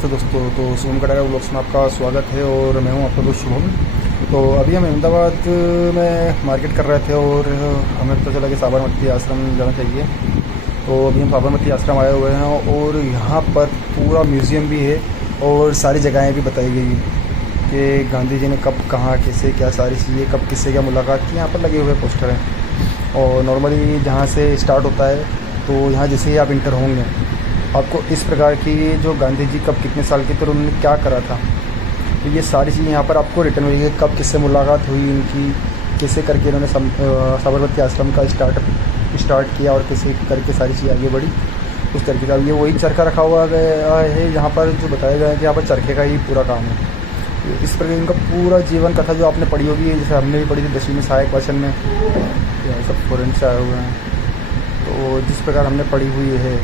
नमस्ते दोस्तों। तो शुभम कटारा ब्लॉग्स में आपका स्वागत है और मैं हूं आपका दोस्त शुभम। तो अभी हम अहमदाबाद में मार्केट कर रहे थे और हमें पता चला कि साबरमती आश्रम जाना चाहिए। तो अभी हम साबरमती आश्रम आए हुए हैं और यहाँ पर पूरा म्यूज़ियम भी है और सारी जगहें भी बताई गई कि गांधी जी ने कब कहाँ कैसे क्या सारी चीज़ें कब किससे क्या मुलाकात की, यहाँ पर लगे हुए पोस्टर हैं। और नॉर्मली जहाँ से स्टार्ट होता है तो यहाँ जैसे ही आप इंटर होंगे आपको इस प्रकार की जो गांधी जी कब कितने साल के थे और उन्होंने क्या करा था, तो ये सारी चीज़ें यहाँ पर आपको रिटर्न हुई है। कब किससे मुलाकात हुई इनकी, कैसे करके इन्होंने साबरमती आश्रम का स्टार्ट किया और कैसे करके सारी चीज़ें आगे बढ़ी, उस तरीके का। ये वही चरखा रखा हुआ गया है यहाँ पर, जो बताया गया है कि यहाँ पर चरखे का ही पूरा काम है। इस प्रकार इनका पूरा जीवन कथा जो आपने पढ़ी होगी, जैसे हमने भी पढ़ी थी 10वीं में सहायक वाचन में, यह सब फॉरेन से आए हुए हैं। तो जिस प्रकार हमने पढ़ी हुई है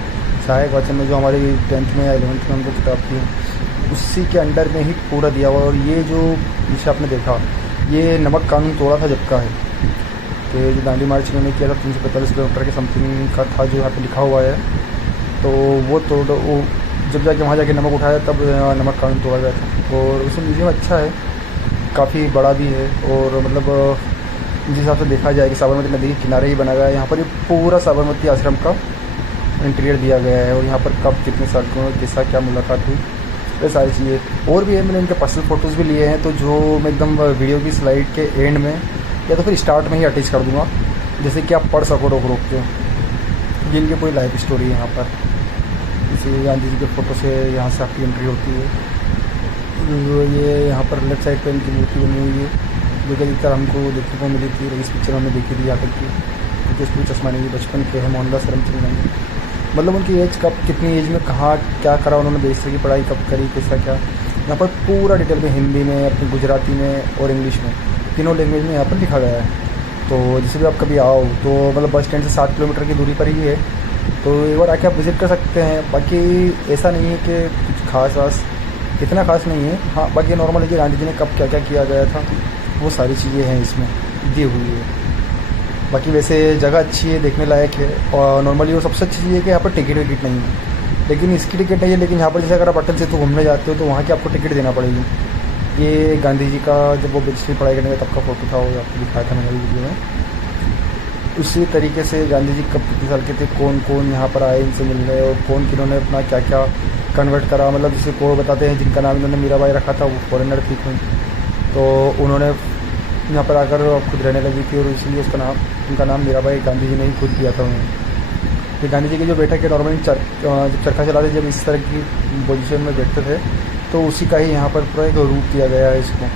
सहायक वाचन में, जो हमारी 10th में या 11th में हमको किताब थी, उसी के अंडर में ही पूरा दिया हुआ। और ये जो जिसे आपने देखा, ये नमक कानून तोड़ा था जब का है, तो जो दांडी मार्च में किया था 345 किलोमीटर के समथिंग का था, जो यहाँ पे लिखा हुआ है। तो वो जब जाके वहाँ जाके नमक उठाया तब नमक कानून तोड़ा गया था। और उसे म्यूज़ियम अच्छा है, काफ़ी बड़ा भी है। और मतलब जिस हिसाब से देखा जाए कि साबरमती नदी के किनारे ही बना गया है, यहाँ पर ये पूरा साबरमती आश्रम का इंटीरियर दिया गया है। और यहाँ पर कब कितने साल को कैसा क्या मुलाकात हुई, ये सारी चीज़ें और भी है। मैंने इनके पर्सनल फ़ोटोज़ भी लिए हैं, तो जो मैं एकदम वीडियो की स्लाइड के एंड में या तो फिर स्टार्ट में ही अटैच कर दूँगा, जैसे कि आप पढ़ सको रोक के। जिनकी पूरी लाइफ स्टोरी है यहाँ पर। इसी गांधी जी के फ़ोटो से यहाँ से आपकी एंट्री होती है। ये यहाँ पर लेफ्ट साइड पर इनकी मूर्ति बनी हुई है, जो कि अधिकतर हमको देखने को मिली थी, इस पिक्चर में हमने देखी थी यहाँ तक की, क्योंकि उसमें चश्मा नहीं, बचपन के हैं मोहनदास करमचंद गांधी। मतलब उनकी एज कब कितनी एज में कहाँ क्या करा उन्होंने, देश की पढ़ाई कब करी, कैसा क्या, यहाँ पर पूरा डिटेल में हिंदी में, अपनी गुजराती में और इंग्लिश में, तीनों लैंग्वेज में यहाँ पर लिखा गया है। तो जिसे भी आप कभी आओ तो मतलब बस स्टैंड से 7 किलोमीटर की दूरी पर ही है, तो एक बार आके आप विज़िट कर सकते हैं। बाकी ऐसा नहीं है कि कुछ खास इतना खास नहीं है। हाँ, बाकी नॉर्मल है कि गांधी जी ने कब क्या क्या किया गया था, वो सारी चीज़ें हैं इसमें दी हुई है। बाकी वैसे जगह अच्छी है, देखने लायक है। और नॉर्मली वो सबसे अच्छी चीज़ है कि यहाँ पर टिकट नहीं है, लेकिन इसकी टिकट नहीं है। लेकिन यहाँ पर जैसे अगर आप अटल से तो घूमने जाते हो तो वहाँ की आपको टिकट देना पड़ेगी। ये गांधी जी का जब वो ब्रिटिश में पढ़ाई करने का तब का फ़ोटो था, वो आपको दिखाया था मैंने वीडियो में। उसी तरीके से गांधी जी कब कितने साल के थे, कौन कौन यहाँ पर आए इनसे मिलने, और कौन किन्होंने अपना क्या क्या कन्वर्ट करा। मतलब जैसे को बताते हैं जिनका नाम इन्होंने मीराबाई रखा था, वो फॉरेनर थी कोई, तो उन्होंने यहाँ पर आकर खुद रहने लगी थी और इसलिए उनका नाम मीराबाई गांधी जी ने ही खुद दिया था उन्होंने। फिर गांधी जी के जो बैठक है नॉर्मली जब चरखा चलाते जब इस तरह की पोजीशन में बैठते थे, तो उसी का ही यहाँ पर पूरा एक रूप दिया गया है इसको।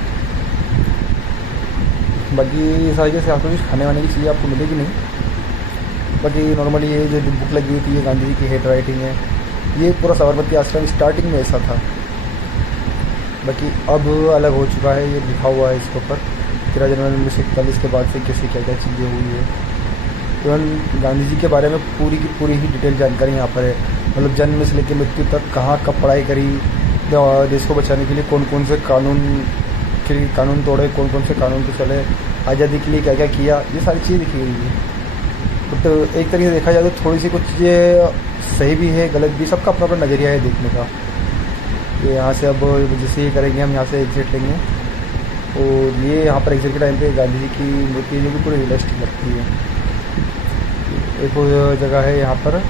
बाकी सारी जैसे आपको कुछ खाने वाने की चीज़ें आपको मिलेगी नहीं। बाकी नॉर्मली ये जो बुक लगी हुई थी, ये गांधी जी की हेड राइटिंग है। ये पूरा साबरमती आश्रम स्टार्टिंग में ऐसा था, बाकी अब अलग हो चुका है। ये लिखा हुआ है इसके ऊपर 13 जनवरी 1941 के बाद से कैसे क्या क्या चीज़ें हुई है। इवन गांधी जी के बारे में पूरी की पूरी ही डिटेल जानकारी यहाँ पर है। मतलब जन्म से लेकर मृत्यु तक कहाँ कब पढ़ाई करी, देश को बचाने के लिए कौन कौन से कानून तोड़े, कौन कौन से कानून पे चले, आज़ादी के लिए क्या क्या किया, ये सारी चीज़ें लिखी हुई है। बट एक तरीके से देखा जाए तो थोड़ी सी कुछ चीज़ें सही भी है, गलत भी, सबका अपना अपना नज़रिया है देखने का। ये यहाँ से अब जैसे ये करेंगे हम यहाँ से एग्जिट लेंगे, और ये यहाँ पर एग्जिट के टाइम पे गांधी जी की मूर्ति जो कि पूरी रियलिस्टिक लगती है। एक वो जगह है यहाँ पर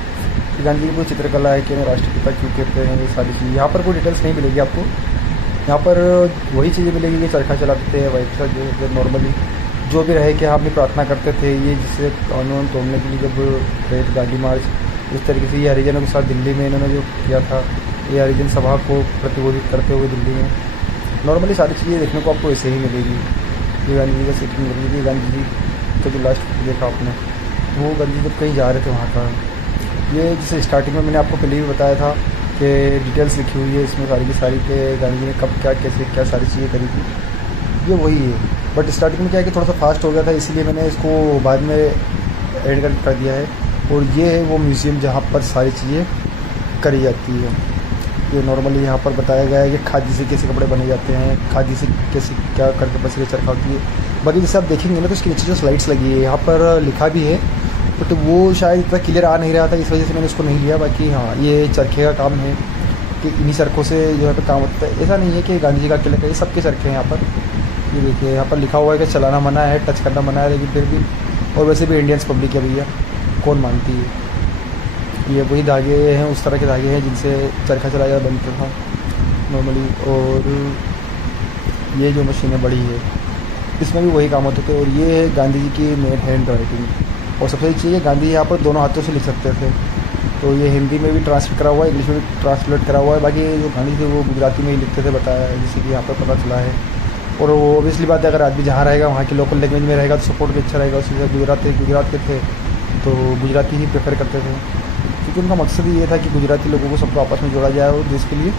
गांधी जी की चित्रकला है कि हमें राष्ट्रपिता क्यों कहते हैं, ये सारी चीज़ यहाँ पर कोई डिटेल्स नहीं मिलेगी आपको। यहाँ पर वही चीज़ें मिलेगी कि चरखा चलाते थे, वाइट का जो नॉर्मली जो भी रहे कि आप भी प्रार्थना करते थे, ये जिससे कानून तोड़ने के लिए जब गए थे दांडी मार्च, इस तरीके से ये हरिजनों के साथ दिल्ली में इन्होंने जो किया था, ये हरिजन सभा को प्रतिबोधित करते हुए दिल्ली में नॉर्मली सारी चीज़ें देखने को आपको ऐसे ही मिलेगी। ये गांधी जी का सीटिंग मिलेगी। गांधी जी का जो लास्ट फोटो देखा आपने, वो गांधी जी जब कहीं जा रहे थे वहाँ का। ये जैसे स्टार्टिंग में मैंने आपको पहले भी बताया था कि डिटेल्स लिखी हुई है इसमें सारी की सारी, कि गांधी जी ने कब क्या कैसे क्या सारी चीज़ें करी थी, ये वही है। बट स्टार्टिंग में क्या है कि थोड़ा सा फास्ट हो गया था, इसीलिए मैंने इसको बाद में एड कर दिया है। और ये है वो म्यूज़ियम जहाँ पर सारी चीज़ें करी जाती है। ये नॉर्मली यहाँ पर बताया गया है कि खादी से कैसे कपड़े बने जाते हैं, खादी से कैसे क्या करके बस चरखा होती है। बाकी जैसे आप देखेंगे ना तो इसके नीचे जो स्लाइड्स लगी है यहाँ पर लिखा भी है, बट वो शायद इतना क्लियर आ नहीं रहा था, इस वजह से मैंने उसको नहीं लिया। बाकी हाँ, ये चरखे का काम है कि इन्हीं सड़कों से जो है पे काम होता है। ऐसा नहीं है कि गांधी जी का अकेले का, ये सबके सड़कें हैं यहाँ पर। ये देखिए यहाँ पर लिखा हुआ है कि चलाना मना है, टच करना मना है, लेकिन फिर भी, और वैसे भी इंडियंस पब्लिक है भैया, कौन मानती है। ये वही धागे हैं, उस तरह के धागे हैं जिनसे चरखा चलाया बनता था नॉर्मली। और ये जो मशीनें बड़ी है इसमें भी वही काम होते थे। और ये है गांधी जी की मेन हैंड राइटिंग। और सबसे अच्छी चीज़ है, गांधी जी यहाँ पर दोनों हाथों से लिख सकते थे। तो ये हिंदी में भी ट्रांसलेट करा हुआ है, इंग्लिश में भी ट्रांसलेट करा हुआ है। बाकी जो गांधी थे वो गुजराती में ही लिखते थे, बताया है, जैसे कि यहाँ पर पता चला है। और वो ऑब्वियसली बात है, अगर आदमी जहाँ रहेगा वहाँ की लोकल लैंग्वेज में रहेगा तो सपोर्ट भी अच्छा रहेगा। उसी से गुजरात के थे तो गुजराती ही प्रेफर करते थे, क्योंकि उनका मकसद ही ये था कि गुजराती लोगों को सबको आपस में जोड़ा जाए और देश के लिए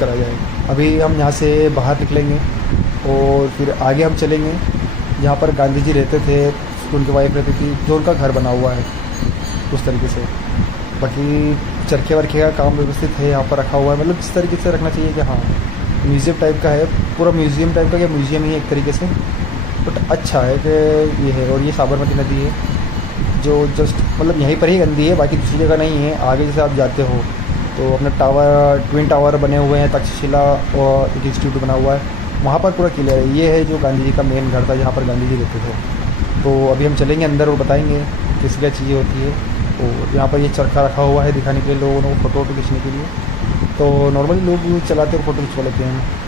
करा जाए। अभी हम यहाँ से बाहर निकलेंगे और फिर आगे हम चलेंगे जहाँ पर गांधी जी रहते थे, उनकी वाइफ रहती थी, जो उनका घर बना हुआ है उस तरीके से। बाकी चरखे वरखे का काम व्यवस्थित है यहाँ पर रखा हुआ है, मतलब जिस तरीके से रखना चाहिए कि हाँ म्यूज़ियम टाइप का है, पूरा म्यूज़ियम टाइप का, या म्यूज़ियम ही एक तरीके से, बट अच्छा है कि ये है। और ये साबरमती नदी है जो जस्ट मतलब यहीं पर ही गंदी है, बाकी दूसरी जगह नहीं है। आगे जैसे आप जाते हो तो अपने टावर, ट्विन टावर बने हुए हैं, तक्षशिला और एक इंस्टीट्यूट बना हुआ है, वहाँ पर पूरा किला है। ये है जो गांधी जी का मेन घर था जहाँ पर गांधी जी रहते थे। तो अभी हम चलेंगे अंदर और बताएंगे किस क्या चीज़ें होती है। और यहाँ पर ये चरखा रखा हुआ है दिखाने के लिए लोगों को, फ़ोटो वोटो खींचने के लिए। तो नॉर्मली लोग चलाते हैं, फ़ोटो खिंचवा लेते हैं।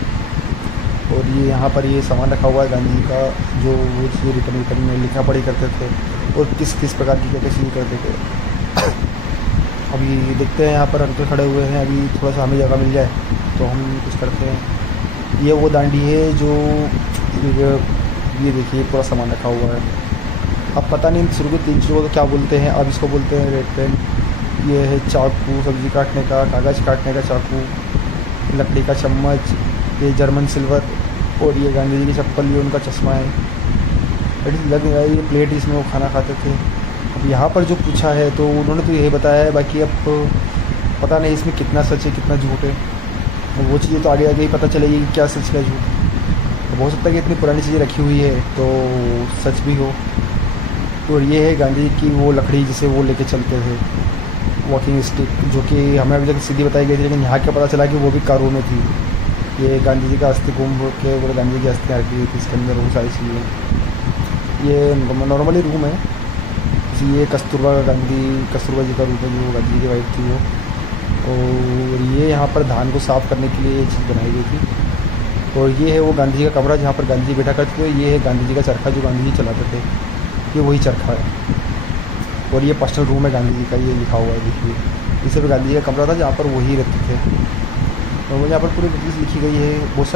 और ये यहाँ पर ये सामान रखा हुआ है गांधी जी का, जो वो चीज़ें रिटर्न में लिखा पढ़ी करते थे और किस किस प्रकार की क्या क्या चीज़ें करते थे। अभी देखते हैं, यहाँ पर अंकल खड़े हुए हैं, अभी थोड़ा सा हमें जगह मिल जाए तो हम कुछ करते हैं। ये वो दांडी है जो, ये देखिए पूरा सामान रखा हुआ है। अब पता नहीं शुरू में 3 चीज़ों को क्या बोलते हैं, अब इसको बोलते हैं रेड पेन। ये है चाकू सब्ज़ी काटने का, कागज़ काटने का चाकू, लकड़ी का चम्मच, ये जर्मन सिल्वर, और ये गांधी जी की चप्पल, ये उनका चश्मा है। लग रहा है ये प्लेट जिसमें वो खाना खाते थे। अब यहाँ पर जो पूछा है तो उन्होंने तो यही बताया है, बाकी अब पता नहीं इसमें कितना सच है कितना झूठ है। वो चीज़ें तो आगे आगे ही पता चलेगी कि क्या सच क्या झूठ। तो हो सकता है कि इतनी पुरानी चीज़ें रखी हुई है तो सच भी हो। और ये है गांधी जी की वो लकड़ी जिसे वो लेके चलते थे, वॉकिंग स्टिक, जो कि हमें अभी तक सीधी बताई गई थी, लेकिन यहाँ क्या पता चला कि वो भी कारों में थी। ये गांधी जी का अस्थि कुंभ के ऊपर गांधी जी की अस्थियाँ रखी हुई थी इसके अंदर, वो सारी चीज़ें। ये नॉर्मली रूम है। ये कस्तूरबा जी का रूप है, जो गांधी जी की वाइफ थी वो। और ये यहाँ पर धान को साफ़ करने के लिए ये चीज़ बनाई गई थी। और ये है वो गांधी जी का कमरा जहाँ पर गांधी जी बैठा करते थे। ये है गांधी जी का चरखा जो गांधी जी चलाते थे, ये वही चरखा है। और ये पर्सनल रूम है गांधी जी का, ये लिखा हुआ है देखिए। इसे भी गांधी जी का कमरा था जहाँ पर वही रहते थे। और वो यहाँ पर पूरी डिटेल्स लिखी गई है बहुत सारी।